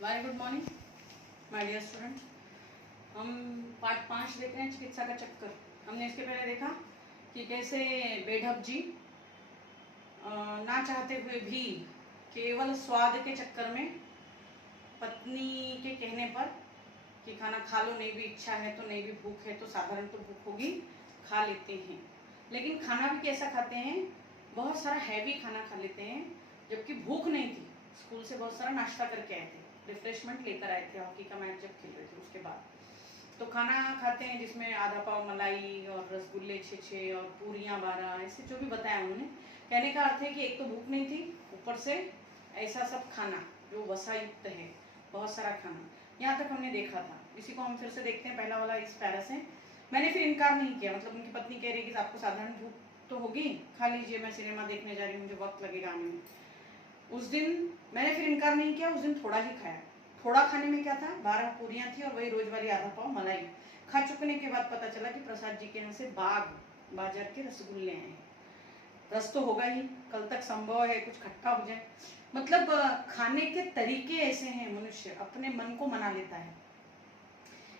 Very good morning my dear student. हम part 5 देख रहे हैं, चिकित्सा का चक्कर। हमने इसके पहले देखा कि कैसे बेढप जी ना चाहते हुए भी केवल स्वाद के चक्कर में पत्नी के कहने पर कि खाना खा लो, नहीं भी इच्छा है तो, नहीं भी भूख है तो, साधारण तो भूख होगी, खा लेते हैं। लेकिन खाना भी कैसा खाते हैं, बहुत सारा हैवी खाना खा लेते हैं जबकि भूख नहीं थी। स्कूल से बहुत सारा नाश्ता करके आए थे, रिफ्रेशमेंट लेकर आए थे हॉकी का मैच जब खेल रहे थे उसके बाद। तो खाना खाते हैं जिसमें आधा पाव मलाई और रसगुल्ले 6 और पूरियाँ 12, ऐसे जो भी बताया उन्होंने। कहने का अर्थ है कि एक तो भूख नहीं थी, ऊपर से ऐसा सब खाना जो वसा युक्त है, बहुत सारा खाना। यहाँ तक हमने देखा था। इसी को हम फिर से देखते हैं, पहला वाला इस पैरा से। मैंने फिर इनकार नहीं किया, मतलब उनकी पत्नी कह रही कि आपको साधारण भूख तो होगी, खा लीजिए, मैं सिनेमा देखने जा रही हूँ, मुझे वक्त लगेगा आने में। उस दिन मैंने फिर इनकार नहीं किया, उस दिन थोड़ा ही खाया। थोड़ा खाने में क्या था, 12 पूरियां थी और वही रोज वाली आधा पाव मलाई। खा चुकने के बाद पता चला कि प्रसाद जी के यहाँ से बाजार के रसगुल्ले आए हैं। रस तो होगा ही, कल तक संभव है कुछ खट्टा हो जाए। मतलब खाने के तरीके ऐसे हैं, मनुष्य अपने मन को मना लेता है।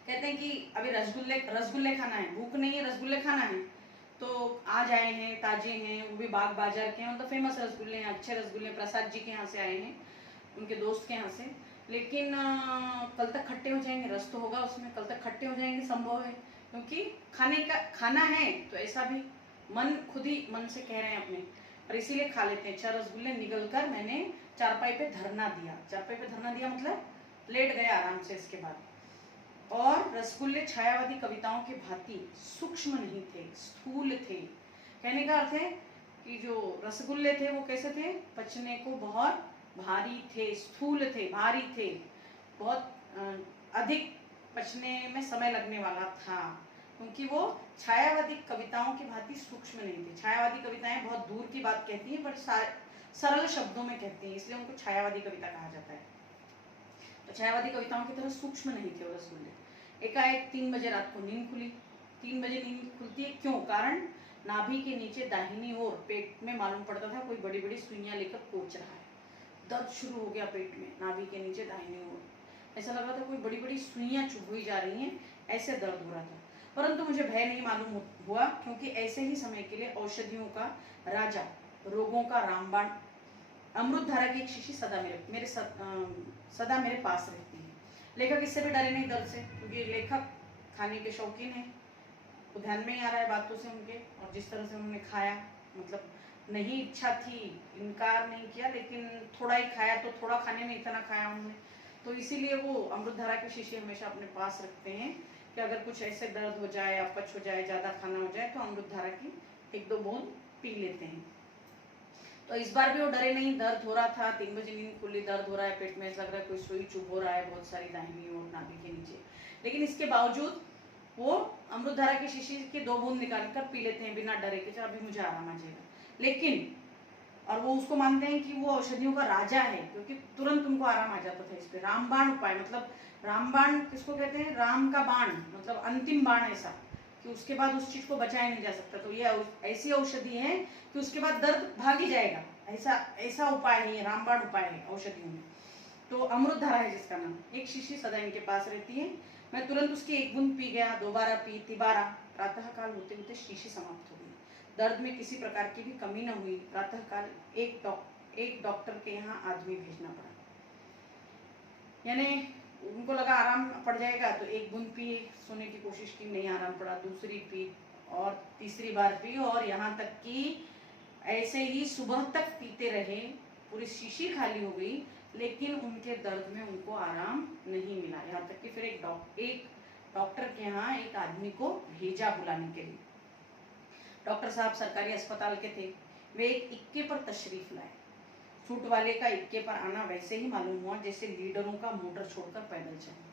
कहते हैं कि अभी रसगुल्ले खाना है, भूख नहीं है, रसगुल्ले खाना है, तो आज आए हैं, ताजे हैं, वो भी बाग बाजार के हैं, मतलब फेमस रसगुल्ले हैं, अच्छे रसगुल्ले प्रसाद जी के यहाँ से आए हैं, उनके दोस्त के यहाँ से। लेकिन कल तक खट्टे हो जाएंगे, रस तो होगा उसमें, कल तक खट्टे हो जाएंगे संभव है, क्योंकि खाना है तो ऐसा भी मन खुद ही मन से कह रहे हैं अपने, और इसीलिए खा लेते हैं। 6 रसगुल्ले निगल कर मैंने चारपाई पे धरना दिया। चारपाई पे धरना दिया मतलब लेट गया आराम से इसके बाद। और रसगुल्ले छायावादी कविताओं के भांति सूक्ष्म नहीं थे, स्थूल थे। कहने का अर्थ है कि जो रसगुल्ले थे वो कैसे थे, पचने को बहुत भारी थे, स्थूल थे, भारी थे, बहुत अधिक पचने में समय लगने वाला था, क्योंकि वो छायावादी कविताओं की भांति सूक्ष्म नहीं थी। छायावादी कविताएं बहुत दूर की बात कहती हैं, पर सरल शब्दों में कहती हैं, इसलिए उनको छायावादी कविता कहा जाता है। तो छायावादी कविताओं की तरह सूक्ष्म नहीं थे वो रसगुल्ले। एकाएक 3 बजे रात को नींद खुली। 3 बजे नींद खुलती है क्यों, कारण नाभि के नीचे दाहिनी ओर पेट में मालूम पड़ता था कोई बड़ी बड़ी सुइयां लेकर कोच रहा है। दर्द शुरू हो गया पेट में, नाभि के नीचे दाहिनी ओर। ऐसा लग रहा था कोई बड़ी बड़ी सुइयां चुभोई जा रही हैं, ऐसे दर्द हो रहा था। परंतु मुझे भय नहीं मालूम हुआ, क्योंकि ऐसे ही समय के लिए औषधियों का राजा, रोगों का रामबाण, अमृत धारा की एक शीशी सदा मेरे पास रहती है। लेखक इससे भी डरे नहीं दर्द से, क्योंकि लेखक खाने के शौकीन है। तो ध्यान में ही आ रहा है बातों से उनके, और जिस तरह से उन्होंने खाया, मतलब नहीं इच्छा थी, इनकार नहीं किया, लेकिन थोड़ा ही खाया, तो थोड़ा खाने में इतना खाया उन्होंने। तो इसीलिए वो अमृत धारा की शीशी हमेशा अपने पास रखते हैं कि अगर कुछ ऐसे दर्द हो जाए, अपच हो जाए, ज्यादा खाना हो जाए, तो अमृत धारा की 1-2 बूंद पी लेते हैं। तो इस बार भी वो डरे नहीं। दर्द हो रहा था, 3 बजे नींद खुली, दर्द हो रहा है पेट में, ऐसा लग रहा है कोई सुई चुभ हो रहा है बहुत सारी दाहिनी और नाभि के नीचे। लेकिन इसके बावजूद वो अमृत धारा की शीशी की 2 बूंद निकाल कर पी लेते हैं बिना डरे के, अभी मुझे आराम आ जाएगा। लेकिन और वो उसको मानते हैं कि वो औषधियों का राजा है, क्योंकि तुरंत उनको आराम आ जाता था इस पे। रामबाण उपाय, मतलब रामबाण किसको कहते हैं, राम का बाण, मतलब अंतिम बाण, ऐसा कि उसके बाद उस चीज को बचाया नहीं जा सकता। तो ये ऐसी औषधि है कि उसके बाद दर्द भाग ही जाएगा, ऐसा उपाय है, रामबाण उपाय है औषधियों में। तो अमृत धारा है जिसका नाम। एक शीशी सदा इनके पास रहती है। मैं तुरंत उसकी 1 बूंद पी गया, दोबारा पी, तिबारा। प्रातः काल होते होते शीशी समाप्त हो गई। दर्द में किसी प्रकार की भी कमी न हुई। प्रातः काल एक डॉक्टर के यहाँ आदमी भेजना पड़ा, यानी उनको लगा आराम पड़ जाएगा, तो 1 बूंद पी, सोने की कोशिश की, नहीं आराम पड़ा, दूसरी पी और तीसरी बार पी, और यहाँ तक कि ऐसे ही सुबह तक पीते रहे। पूरी शीशी खाली हो गई, लेकिन उनके दर्द में उनको आराम नहीं मिला। यहाँ तक कि फिर एक डॉक्टर के यहाँ एक आदमी को भेजा बुलाने के लिए। डॉक्टर साहब सरकारी अस्पताल के थे। वे एक इक्के पर तशरीफ लाए। सूट वाले का इक्के पर आना वैसे ही मालूम हुआ जैसे लीडरों का मोटर छोड़कर पैदल चलना।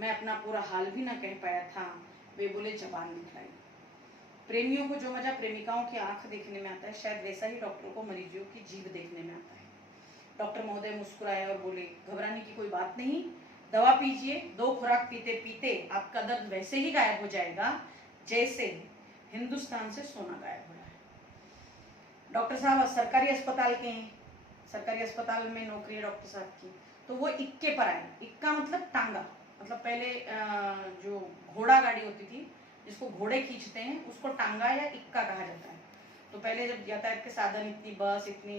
मैं अपना पूरा हाल भी न कह पाया था, वे बोले जबान दिखलाई। प्रेमियों को जो मजा प्रेमिकाओं की आंख देखने में आता है, शायद वैसा ही डॉक्टरों को मरीजों की जीभ देखने में आता है। डॉक्टर महोदय मुस्कुराए और बोले, घबराने की कोई बात नहीं, दवा पीजिए, 2 खुराक पीते पीते आपका दर्द वैसे ही गायब हो जाएगा जैसे हिंदुस्तान से सोना गायब हो रहा है। डॉक्टर साहब सरकारी अस्पताल के हैं, सरकारी अस्पताल में नौकरी है डॉक्टर साहब की, तो वो इक्के पर आए। इक्का मतलब टांगा, मतलब पहले जो घोड़ा गाड़ी होती थी जिसको घोड़े खींचते हैं उसको टांगा या इक्का कहा जाता है। तो पहले जब यातायात के साधन, इतनी बस, इतनी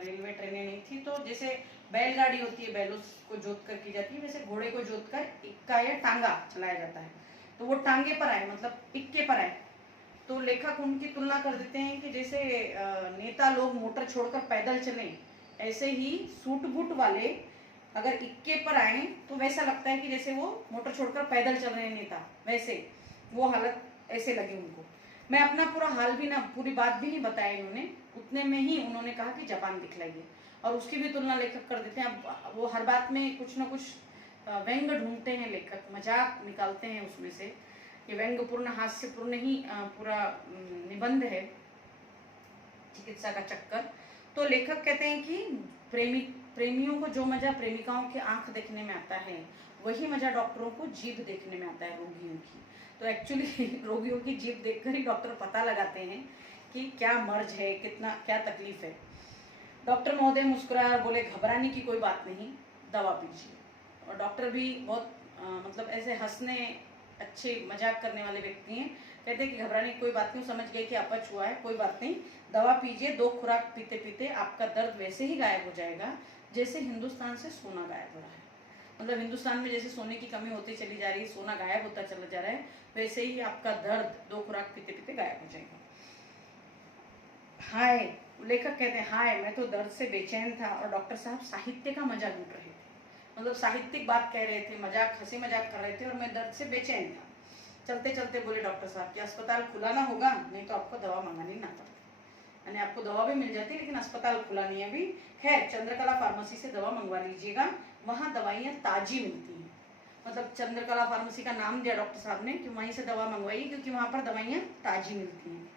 रेलवे ट्रेनें नहीं थी, तो जैसे बैलगाड़ी होती है, बैलों को जोत कर की जाती है, वैसे घोड़े को जोत कर इक्का या टांगा चलाया जाता है। तो वो टांगे पर आए मतलब इक्के पर आए। तो लेखक उनकी तुलना कर देते हैं कि जैसे नेता लोग मोटर छोड़कर पैदल चले, ऐसे ही सूट बूट वाले अगर इक्के पर आए तो वैसा लगता है कि जैसे वो मोटर छोड़कर पैदल चल रहे हैं नेता, वैसे वो हालत ऐसे लगे उनको। मैं अपना पूरा हाल भी ना, पूरी बात भी नहीं बताया इन्होंने, उतने में ही उन्होंने कहा कि जापान दिखलाइए, और उसकी भी तुलना लेखक कर देते हैं। अब वो हर बात में कुछ ना कुछ व्यंग ढूंढते हैं लेखक, मजाक निकालते हैं उसमें से। ये व्यंगपूर्ण, हास्यपूर्ण ही पूरा निबंध है चिकित्सा का चक्कर। तो लेखक कहते हैं कि प्रेमियों को जो मजा प्रेमिकाओं की आंख देखने में आता है, वही मजा डॉक्टरों को जीभ देखने में आता है रोगियों की। तो एक्चुअली रोगियों की जीभ देखकर ही डॉक्टर पता लगाते हैं कि क्या मर्ज है, कितना क्या तकलीफ है। डॉक्टर महोदय मुस्कुराए और बोले, घबराने की कोई बात नहीं, दवा पीजिए। और डॉक्टर भी बहुत मतलब ऐसे हंसने, अच्छे मजाक करने वाले व्यक्ति हैं। कहते हैं कि घबराने की कोई बात नहीं, समझ गए कि अपच हुआ है, कोई बात नहीं, दवा पीजिए। 2 खुराक पीते पीते आपका दर्द वैसे ही गायब हो जाएगा जैसे हिंदुस्तान से सोना गायब हो रहा है। मतलब हिंदुस्तान में जैसे सोने की कमी होती चली जा रही है, सोना गायब होता चला जा रहा है, वैसे ही आपका दर्द 2 खुराक पीते पीते गायब हो जाएगा। हाय, लेखक कहते हैं, हाय मैं तो दर्द से बेचैन था और डॉक्टर साहब साहित्य का मजा लूट रहे थे। मतलब साहित्यिक बात कह रहे थे, मजाक, हंसी मजाक कर रहे थे, और मैं दर्द से बेचैन था। चलते चलते बोले डॉक्टर साहब कि अस्पताल खुला ना होगा, नहीं तो आपको दवा मंगानी ना पड़ती। यानी आपको दवा भी मिल जाती, लेकिन अस्पताल खुला नहीं है अभी। खैर, चंद्रकला फार्मेसी से दवा मंगवा लीजिएगा, वहाँ दवाइयाँ ताजी मिलती हैं। मतलब चंद्रकला फार्मेसी का नाम दिया डॉक्टर साहब ने कि वहीं से दवा मंगवाइए, क्योंकि वहाँ पर दवाइयाँ ताजी मिलती हैं।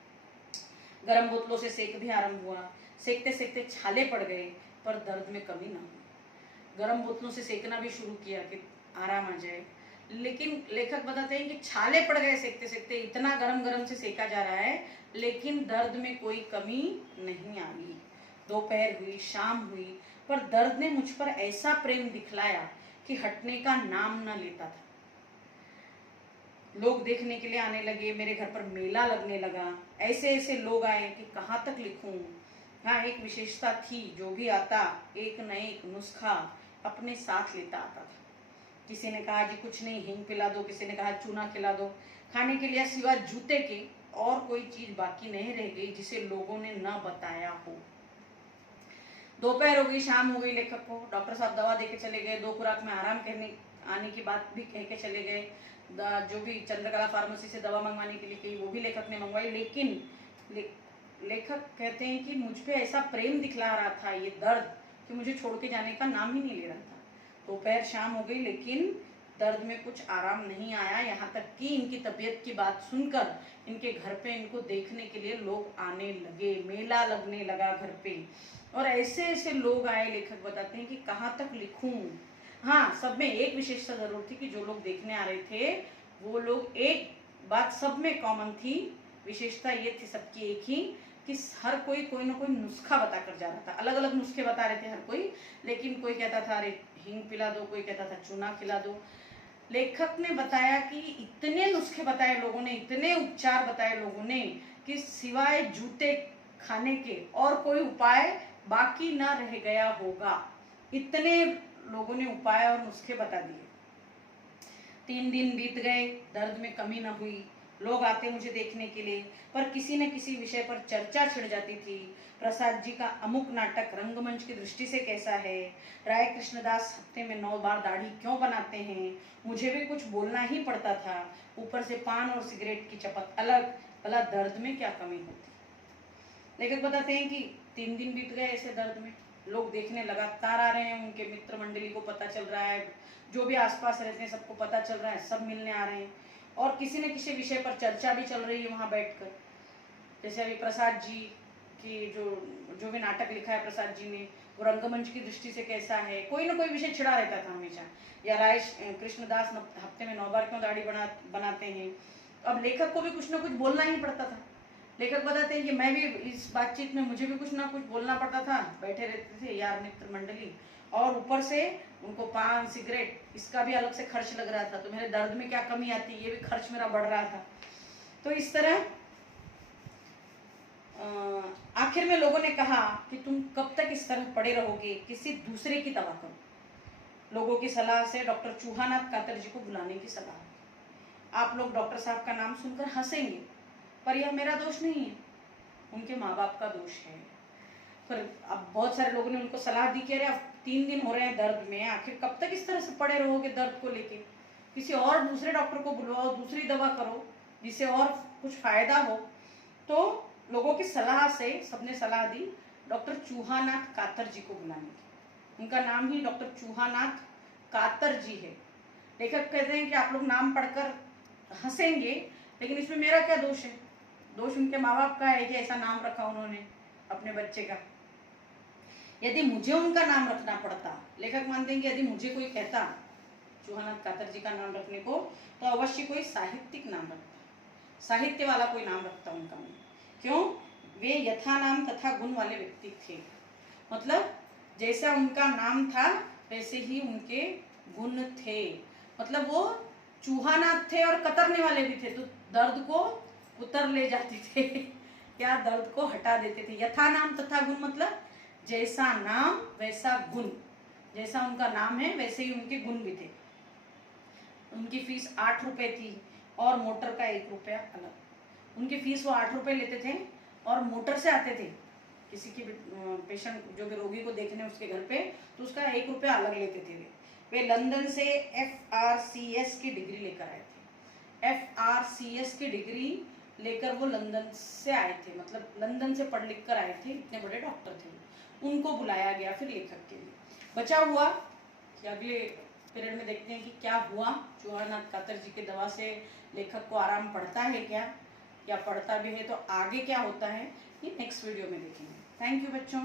गर्म बोतलों से सेक भी आरंभ हुआ, सेकते सेकते छाले पड़ गए, पर दर्द में कमी ना हुई। गर्म बोतलों से सेकना भी शुरू किया कि आराम आ जाए, लेकिन लेखक बताते हैं कि छाले पड़ गए सेकते सेकते, इतना गरम गरम से सेका जा रहा है, लेकिन दर्द में कोई कमी नहीं आई। दोपहर हुई, शाम हुई, पर दर्द ने मुझ पर ऐसा प्रेम दिखलाया कि हटने का नाम न लेता था। लोग देखने के लिए आने लगे, मेरे घर पर मेला लगने लगा। ऐसे ऐसे लोग आए कि कहाँ तक लिखूं। हाँ, एक विशेषता थी, जो भी आता एक न एक नुस्खा अपने साथ लेता आता था। किसी ने कहा जी कुछ नहीं, हिंग पिला दो, किसी ने कहा चूना खिला दो। खाने के लिए सिवा जूते के और कोई चीज बाकी नहीं रह गई जिसे लोगों ने न बताया हो। दोपहर हो गई, शाम हो गई, लेखक को डॉक्टर साहब दवा देके चले गए। 2 खुराक में आराम करने आने की बात भी कह के चले गए। जो भी चंद्रकला फार्मेसी से दवा मंगवाने के लिए कही, वो भी लेखक ने मंगवाई, लेकिन लेखक कहते हैं कि मुझ पे ऐसा प्रेम दिखला रहा था ये दर्द कि मुझे छोड़ के जाने का नाम ही नहीं ले रहा था। दोपहर शाम हो गई, लेकिन दर्द में कुछ आराम नहीं आया। यहाँ तक कि इनकी तबीयत की बात सुनकर इनके घर पे इनको देखने के लिए लोग आने लगे, मेला लगने लगा घर पे, और ऐसे ऐसे लोग आए। लेखक बताते हैं कि कहाँ तक लिखूं। हाँ, सब में एक विशेषता जरूर थी कि जो लोग देखने आ रहे थे वो लोग, एक बात सब में कॉमन थी, विशेषता ये थी सबकी एक ही, कि हर कोई ना कोई नुस्खा बता कर जा रहा था। अलग अलग नुस्खे बता रहे थे हर कोई, लेकिन कोई कहता था अरे हींग पिला दो, कोई कहता था चूना खिला दो। लेखक ने बताया कि इतने नुस्खे बताए लोगों ने, इतने उपचार बताए लोगों ने, कि सिवाय जूते खाने के और कोई उपाय बाकी ना रह गया होगा। इतने लोगों ने उपाय और नुस्खे बता दिए। 3 दिन बीत गए, दर्द में कमी न हुई। लोग आते मुझे देखने के लिए, पर किसी न किसी विषय पर चर्चा छिड़ जाती थी। प्रसाद जी का अमुक नाटक रंगमंच की दृष्टि से कैसा है, राय कृष्णदास हफ्ते में 9 बार दाढ़ी क्यों बनाते हैं। मुझे भी कुछ बोलना ही पड़ता था, ऊपर से पान और सिगरेट की चपत अलग। भला दर्द में क्या कमी होती। लेखक बताते हैं कि 3 दिन बीत गए ऐसे दर्द में, लोग देखने लगातार आ रहे हैं, उनके मित्र मंडली को पता चल रहा है, जो भी आसपास रहते हैं सबको पता चल रहा है, सब मिलने आ रहे हैं, और किसी न किसी विषय पर चर्चा भी चल रही है वहाँ बैठकर। जैसे अभी प्रसाद जी की जो भी नाटक लिखा है प्रसाद जी ने, वो रंगमंच की दृष्टि से कैसा है, कोई ना कोई विषय छिड़ा रहता था हमेशा। या राय कृष्णदास हफ्ते में 9 बार क्यों दाढ़ी बनाते हैं। अब लेखक को भी कुछ ना कुछ बोलना ही पड़ता था, लेखक बताते हैं कि मैं भी इस बातचीत में मुझे भी कुछ ना कुछ बोलना पड़ता था, बैठे रहते थे यार मित्र मंडली, और ऊपर से उनको पान सिगरेट इसका भी अलग से खर्च लग रहा था, तो मेरे दर्द में क्या कमी आती, ये भी खर्च मेरा बढ़ रहा था। तो इस तरह आखिर में लोगों ने कहा कि तुम कब तक इस तरह पड़े रहोगे, किसी दूसरे की दवा करो। लोगों की सलाह से डॉक्टर चूहानाथ कातर जी को बुलाने की सलाह। आप लोग डॉक्टर साहब का नाम सुनकर हंसेंगे, पर यह मेरा दोष नहीं है, उनके माँ बाप का दोष है। पर अब बहुत सारे लोगों ने उनको सलाह दी कि अरे अब 3 दिन हो रहे हैं दर्द में, आखिर कब तक इस तरह से पड़े रहोगे दर्द को लेके, किसी और दूसरे डॉक्टर को बुलवाओ, दूसरी दवा करो जिससे और कुछ फायदा हो। तो लोगों की सलाह से सबने सलाह दी डॉक्टर चूहानाथ कातर जी को बुलाने की। उनका नाम ही डॉक्टर चूहानाथ कातर जी है। लेखक कहते हैं कि आप लोग नाम पढ़कर हंसेंगे, लेकिन इसमें मेरा क्या दोष है, दोष उनके माँ बाप का है कि ऐसा नाम रखा उन्होंने अपने बच्चे का। यदि मुझे उनका नाम रखना पड़ता, लेखक मानते हैं कि यदि मुझे कोई कहता चूहानाथ कातर जी का नाम रखने को, तो अवश्य कोई साहित्यिक नाम रखता, साहित्य वाला कोई नाम रखता उनका मैं। क्यों? वे यथा नाम तथा गुण वाले व्यक्ति थे, मतलब जैसा उनका नाम था वैसे ही उनके गुण थे, मतलब वो चूहानाथ थे और कतरने वाले भी थे, तो दर्द को उतर ले जाते थे या दर्द को हटा देते थे। यथा नाम तथा गुण मतलब जैसा नाम वैसा गुण, जैसा उनका नाम है वैसे ही उनके गुण भी थे। उनकी फीस 8 रुपए थी और मोटर का 1 रुपया अलग। उनकी फीस वो 8 रुपए लेते थे और मोटर से आते थे किसी की पेशेंट जो भी रोगी को देखने उसके घर पे, तो उसका 1 रुपया अलग लेते थे। वे लंदन से FRCS की डिग्री लेकर आए थे। FRCS की डिग्री लेकर वो लंदन से आए थे, मतलब लंदन से पढ़ लिख कर आए थे, इतने बड़े डॉक्टर थे। उनको बुलाया गया फिर लेखक के लिए। बचा हुआ कि अगले पीरियड में देखते हैं कि क्या हुआ, चूहानाथ कातर जी के दवा से लेखक को आराम पड़ता है क्या, या पड़ता भी है तो आगे क्या होता है, ये नेक्स्ट वीडियो में देखेंगे। थैंक यू बच्चों।